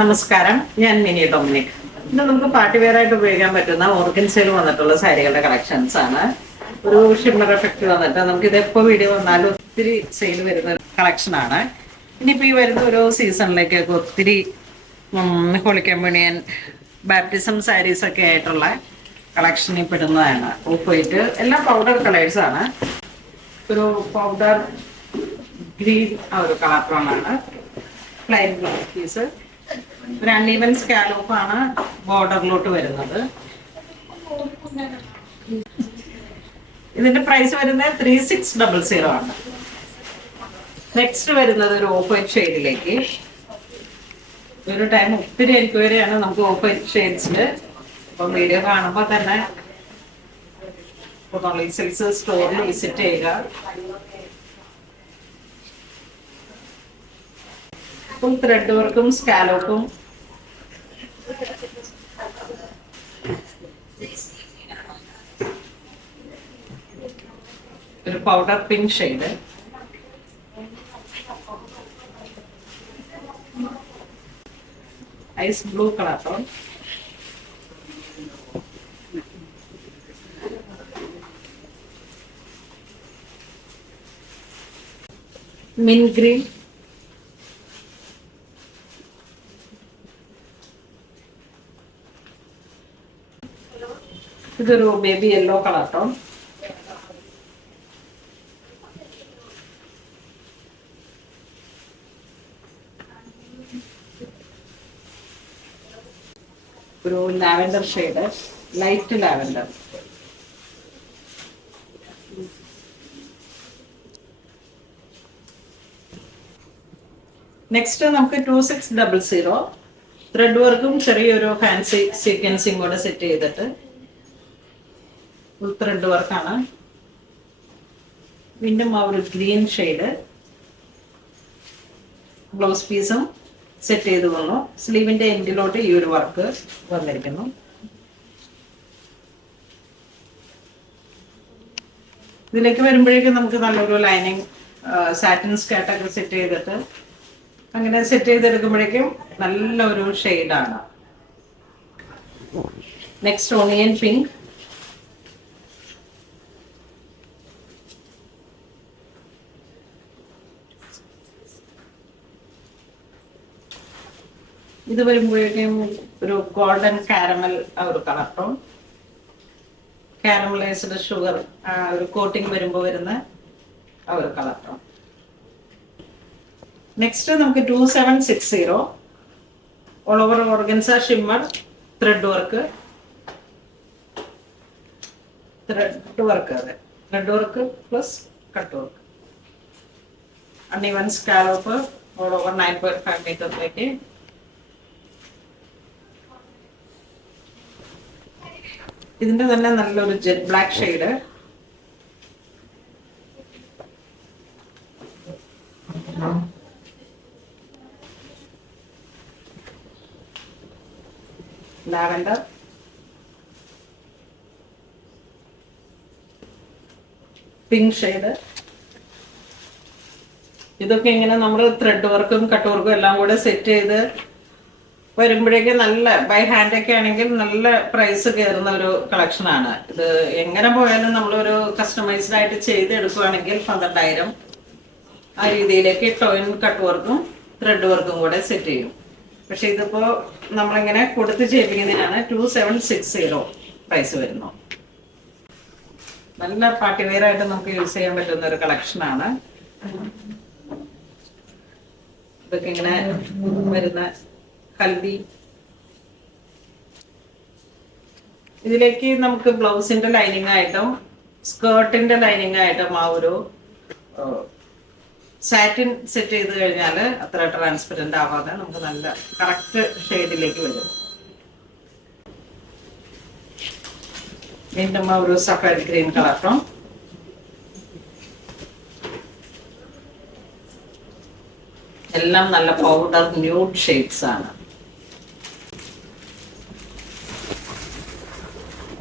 നമസ്കാരം, ഞാൻ mini Dominic. ഇന്ന് നമുക്ക് പാർട്ടി വെയർ ആയിട്ട് ഉപയോഗിക്കാൻ പറ്റുന്ന ഓർഗൻസയിൽ വന്നിട്ടുള്ള സാരികളുടെ കളക്ഷൻസ് ആണ്. ഒരു ഷിമ്മർ എഫക്റ്റ് വന്നിട്ട് നമുക്ക് ഇത് എപ്പോൾ വീഡിയോ വന്നാലും ഒത്തിരി സെയിൽ വരുന്ന കളക്ഷൻ ആണ്. ഇനിയിപ്പോൾ ഈ വരുന്ന ഓരോ സീസണിലേക്കൊക്കെ ഒത്തിരി ഹോളിക്കമ്പണിയൻ ബാപ്റ്റിസം സാരീസ് ഒക്കെ ആയിട്ടുള്ള കളക്ഷനിൽ പെടുന്നതാണ്. ഓഫ് വൈറ്റ് എല്ലാം പൗഡർ കളേഴ്സ് ആണ്. ഒരു പൗഡർ ഗ്രീൻ ആ ഒരു കളർ ടോണാണ്. പ്ലെയിൻ ബ്ലൗസ് പീസ്, ഒരു അൺഈവൻ സ്കാലോപ്പ് ആണ് ബോർഡറിലോട്ട് വരുന്നത്. ഇതിന്റെ പ്രൈസ് വരുന്നത് 3600 ആണ്. നെക്സ്റ്റ് വരുന്നത് ഒരു ഓഫ് വൈറ്റ് ഷെയ്ഡിലേക്ക്. ഒരു ടൈം ഒത്തിരി എൻക്വയറിയാണ് നമുക്ക് ഓഫ് വൈറ്റ് ഷെയ്ഡ്സിൽ. അപ്പം വീഡിയോ കാണുമ്പോൾ തന്നെ സെൽസ് സ്റ്റോറിൽ വിസിറ്റ് ചെയ്യുക. ഫുൾ ത്രെഡ് വർക്കും സ്കാലോപ്പും ഒരു powder pink shade, ice blue colour tone, mint green, ഇതൊരു ബേബി യെല്ലോ കളർ ടോൺ, ഒരു lavender shade, light lavender, next നമുക്ക് 2600 ത്രെഡ് വർക്കും ചെറിയൊരു ഫാൻസി സീക്വൻസിങ് കൂടെ സെറ്റ് ചെയ്തിട്ട് ഫുൾ ത്രെഡ് വർക്കാണ്. വീണ്ടും ആ ഒരു ഗ്രീൻ ഷെയ്ഡ്, ബ്ലൗസ് പീസും സെറ്റ് ചെയ്ത് വന്നു. സ്ലീവിന്റെ എൻഡിലോട്ട് ഈ ഒരു വർക്ക് വന്നിരിക്കുന്നു. ഇതിലേക്ക് വരുമ്പോഴേക്കും നമുക്ക് നല്ലൊരു ലൈനിങ് സാറ്റിൻ സ്കേർട്ടൊക്കെ സെറ്റ് ചെയ്തിട്ട് അങ്ങനെ സെറ്റ് ചെയ്തെടുക്കുമ്പോഴേക്കും നല്ലൊരു ഷെയ്ഡാണ്. നെക്സ്റ്റ് ഓണിയൻ പിങ്ക്, ഇത് വരുമ്പോഴേക്കും ഒരു ഗോൾഡൻ കാരമൽ ആ ഒരു കളർ ടോൺ, കാരമലൈസ്ഡ് ഷുഗർ ഒരു കോട്ടിംഗ് വരുമ്പോൾ വരുന്ന ആ ഒരു കളർ ടോൺ. നെക്സ്റ്റ് നമുക്ക് 2760 all over organza shimmer thread work, അതെ thread work plus cut work, uneven scallop all over 9.5 മീറ്ററിലേക്ക്. ഇതിന്റെ തന്നെ നല്ലൊരു jet black shade, lavender, pink shade. ഇതൊക്കെ ഇങ്ങനെ നമ്മൾ ത്രെഡ് വർക്കും കട്ട് വർക്കും എല്ലാം കൂടെ സെറ്റ് ചെയ്ത് വരുമ്പോഴേക്കും നല്ല ബൈ ഹാൻഡ് ഒക്കെ ആണെങ്കിൽ നല്ല പ്രൈസ് കയറുന്ന ഒരു കളക്ഷനാണ്. ഇത് എങ്ങനെ പോയാലും നമ്മളൊരു കസ്റ്റമൈസ്ഡ് ആയിട്ട് ചെയ്തെടുക്കുകയാണെങ്കിൽ 12,000 ആ രീതിയിലേക്ക് ടോയിൻ കട്ട് വർക്കും ത്രെഡ് വർക്കും കൂടെ സെറ്റ് ചെയ്യും. പക്ഷെ ഇതിപ്പോ നമ്മളിങ്ങനെ കൊടുത്ത് ചെയ്യിപ്പിക്കുന്നതിനാണ് 2760 പ്രൈസ് വരുന്നു. നല്ല പാർട്ടി വെയർ ആയിട്ട് നമുക്ക് യൂസ് ചെയ്യാൻ പറ്റുന്ന ഒരു കളക്ഷനാണ്. ഇതൊക്കെ ഇങ്ങനെ വരുന്ന ഹൽദി. ഇതിലേക്ക് നമുക്ക് ബ്ലൗസിന്റെ ലൈനിങ് ആയിട്ടും സ്കേർട്ടിന്റെ ലൈനിങ് ആയിട്ടും ആ ഒരു സാറ്റിൻ സെറ്റ് ചെയ്ത് കഴിഞ്ഞാൽ അത്ര ട്രാൻസ്പെറന്റ് ആവാതെ നമുക്ക് നല്ല കറക്റ്റ് ഷെയ്ഡിലേക്ക് വരും. വീണ്ടും ആ ഒരു സഫേഡ് ഗ്രീൻ കളർ ടോൺ, എല്ലാം നല്ല പൗഡർ ന്യൂഡ് ഷെയ്ഡ്സ് ആണ്.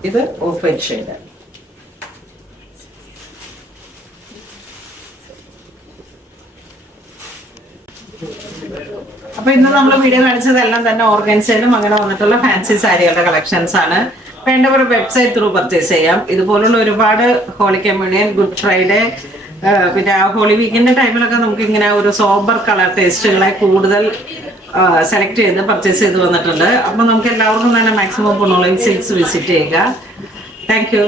ഇത് ഓഫ് വൈറ്റ് ഷെയ്ഡ്. അപ്പൊ ഇന്ന് നമ്മൾ വീഡിയോ കാണിച്ചതെല്ലാം തന്നെ ഓർഗൻസയിലും അങ്ങനെ വന്നിട്ടുള്ള ഫാൻസി സാരികളുടെ കളക്ഷൻസ് ആണ്. വേണ്ടവർ വെബ്സൈറ്റ് ത്രൂ പർച്ചേസ് ചെയ്യാം. ഇതുപോലുള്ള ഒരുപാട് ഹോളി കമ്മ്യൂണിയൻ, ഗുഡ് ഫ്രൈഡേ, പിന്നെ ഹോളി വീക്കിന്റെ ടൈമിലൊക്കെ നമുക്ക് ഇങ്ങനെ ഒരു സോബർ കളർ ടേസ്റ്റുകളെ കൂടുതൽ സെലക്ട് ചെയ്ത് പർച്ചേസ് ചെയ്ത് വന്നിട്ടുണ്ട്. അപ്പൊ നമുക്ക് എല്ലാവർക്കും തന്നെ മാക്സിമം പുണോളിംഗ് സിൽക്സ് വിസിറ്റ് ചെയ്യുക. Thank you.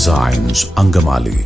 Designs Angamali.